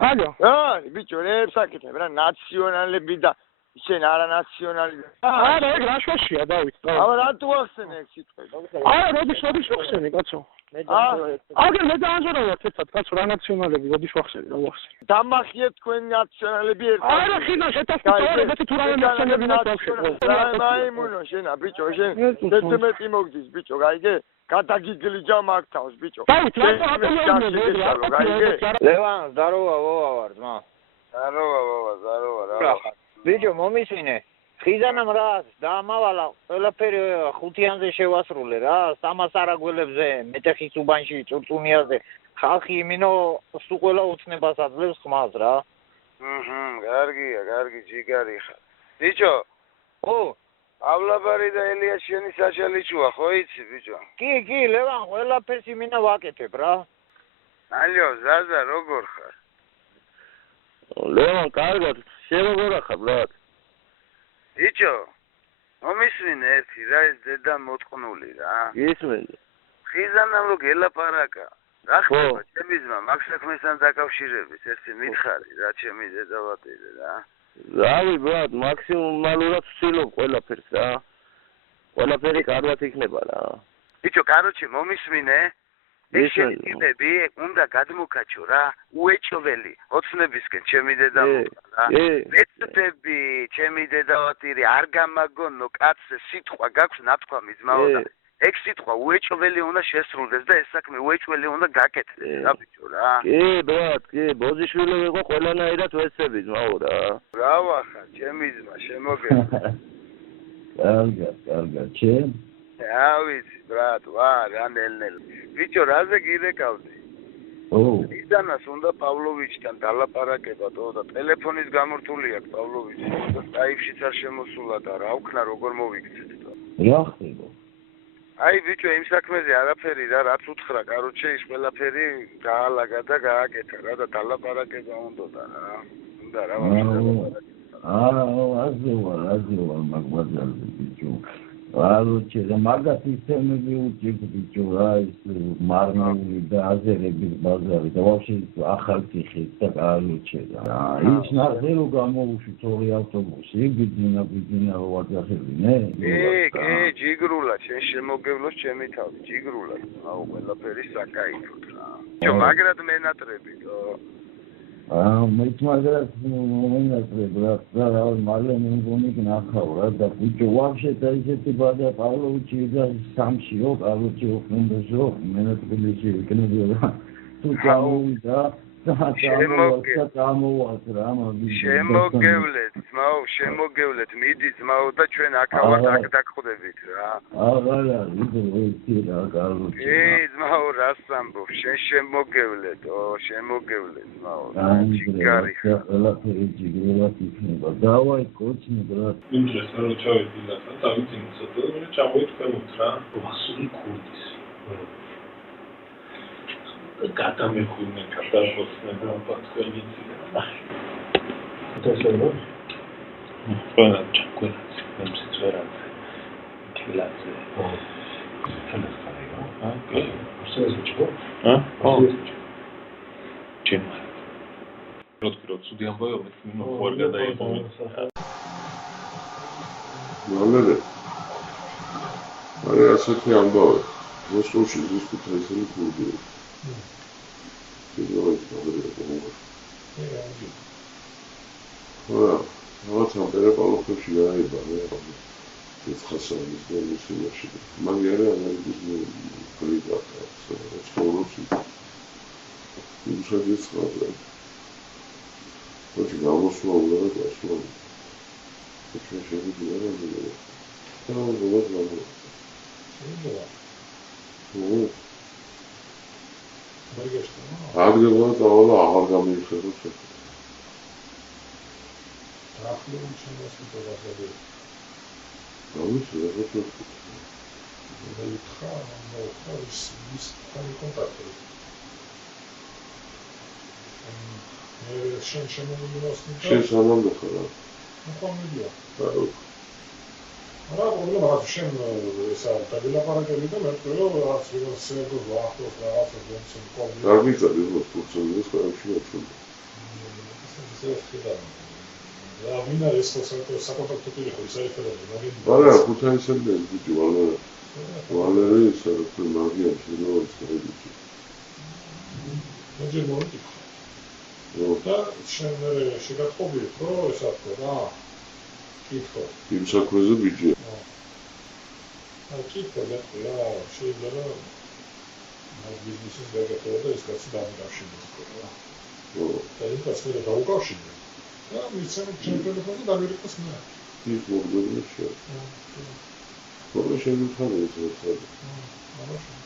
ალო. ბიჭო, რებს აკეთებ რა, ნაციონალები და შენ არანაციონალი. არა, ეგ რა შოშია, დავით. აბა რატო ახსენე ეგ სიტყვები? არა, როდის ვახსენე, კაცო? აგერ მე დაანზორავ ერთად, კაცო, რა ნაციონალები, როდის ვახსენე, რა ვახსენე? დამახიეთ თქვენ ნაციონალები ერთად. არა, ხინა შეტასწორებ, თუ რა ნაციონალები ნაციონალები. მაიმუნო შენა, ბიჭო, შენ 11 მოგდის, ბიჭო, გაიგე? გადაგიგლიჯა მაგთავს, ბიჭო. დავით, რატო აპელოინე, გაიგე? ლევან, ზაროვა, ვოვა ვარ, ძმა. ზაროვა, რა. ბიჭო, მომისმინე. ხიზანამ რა, დაამავალა, ყველაფერი 5-იანზე შევასრულე რა, 300 არაგველებზე, მეტეხის უბანში, წურწუნიაზე. ხალხი იმინო სულ ყველა უცნებას აძლევს ხმას რა. კარგი, ჯიგარი ხარ. ბიჭო, ავლაბარი და ელიაშენი საშალიჩუა, ხო იცი, ბიჭო? კი, ლევან, ყველაფერს იმინა ვაკეთებ რა. ალო, ზაზა, როგორ ხარ? ლევან, კარგად, შენ როგორ ხარ, ბრატ? ბიჭო, მომისმინე ერთი რა, ეს დედა მოწყნული რა. ისმენდი. ხიზანამ რო გელაპარაკა. რა ხდება, ჩემი ძმა, მაგ საქმესთან დაკავშირებით, ერთი მითხარი რა, ჩემი დედავატირე რა. რავი, ბრატ, მაქსიმალურად ვცდილობ ყველაფერს რა. ყველაფერი კარგად იქნება რა. ბიჭო, კაროჩე, მომისმინე. ეს შეკითხვები უნდა გადმოგაჩო რა, უეჭველი, ოცნებისკენ ჩემი დედამოყვა რა. მეცდები, ჩემი დედავატირი არ გამაგონო კაცზე სიტყვა გაქვს ნათქვამი ძმაო და ეგ სიტყვა უეჭველი უნდა შესრულდეს და ეს საქმე უეჭველი უნდა გაკეთდეს რა ბიჭო რა. კი, ბრატ, კი, ბოძიშვილი იყო ყველანაირად ვეცდები ძმაო რა. რა ვახარ, ჩემი ძმა, შემოგეცე. კარგად, ჩემ? რა ვიცი, ბრატ, რა ნელ-ნელ. ბიჭო, რაზე გირეკავდი? იდანას უნდა პავლოვიჩთან დალაპარაკება და ტელეფონის გამორთული აქვს პავლოვიჩი და ტაიფშიც არ შემოსულა და რა ვქნა როგორ მოვიქცეთ და. რა ხდება? აი ბიჭო, იმ საქმეზე არაფერი რა, რაც უთხრა, კაროჩე ის ყველაფერი გაალაგა და გააკეთა რა და დალაპარაკება უნდა რა. უნდა რა აზევა მაგბაზარზე ბიჭო. Aluce, de marga sistemului ucid piciora, marmuri de azerebe bazare, de вообще ახალციხე და aluce. ის ნახერო გამოუშვი ავტობუსი, ბიძინა ვაძახები, ნე? კი, ჯიგრულა, შენ შემოგევლოს ჩემი თავი, ჯიგრულა. აუ, ყველაფერი საკაიფოდ რა. ჯო, მაგრად მენატრებითო. მეც მაგრამ მომენატრებ რა მალე მეგონი ნახავ და ბიჭო вообще და ისეთი ბადა პავლოვიჩი და სამშიო პავლოვიჩი ოხუნდაშო მენატრებიში იქნება თუ გამოვიდა გამოვას რა შემოგევლეთ ძმაო შემოგევლეთ მიდი ძმაო და ჩვენ აქავართ აქ დაგხვდებით რა აღარა ვიდეო რა გალუჩი ძმაო რას ამბობ შენ შემოგევლეთო შემოგევლეთ ძმაო ჯიგარი ყველაფერი ჯიგრულად იქნება დავაი კოჩნი ბრატ იმდრეს რა ჩავედი და დავიცინე და ჩავედგემოთ რა ვასული კურდის გადამეხვინე გადაგოსნა და პატკენიცი და ყველა ჩაკველაც მემსწრეანზე კილაზე როდგროთ სუდი ამბავი მე მოხარ გადაიყო მალე არა ასეთი ამბავი მოსკოვში დისკუტა ისინი გულდია რაღაცა პერეპალოხებში გაება ეს ხასანის ნომისიაში მაგარი ანალიზი პრიდატა სწოროსი უშაძის ხაზა ოჩი გამოსვლა და გასვლა ჩვენ შევიდია რა აგდება და όλα აღარ გამიხსენებს ახლო შემოსი პროგრამები გამიშა რა თქმა უნდა ის კონტაქტი შენ შემოვიდოსნი შენ სამამდე ხარ მოხმედია არა არა პრობლემა რა შენ ესა დაგილაპარაკები და მე ვთქვი რომ რაც ვიღაც სერგო ვახტოს რაღაცა გონცენ კომი გამიწადი რომ ფუნქციონირებს კარგში ვაჩვენე რა ვინ არის საკონტაქტო ტელეფონი საერთოდ მაგები არა ქუთაისელი ბიჭი ვალერი საერთოდ მაგია შეიძლება ისე მოდი მოდი და შეგატყობი ხო ესა თქო რა კითხო იმ საქმეზე ბიჭია კითხო რა შეიძლება მაგ ბიზნესის გაგატოვა და ეს კაცი დამიკავშირდეს რა და ის კაცი დაუკავშირდა და მიცემ ჩემპიონატზე დამირეკოს მე ის მოგდებული შეა ხო შეიძლება ხარ ეს აა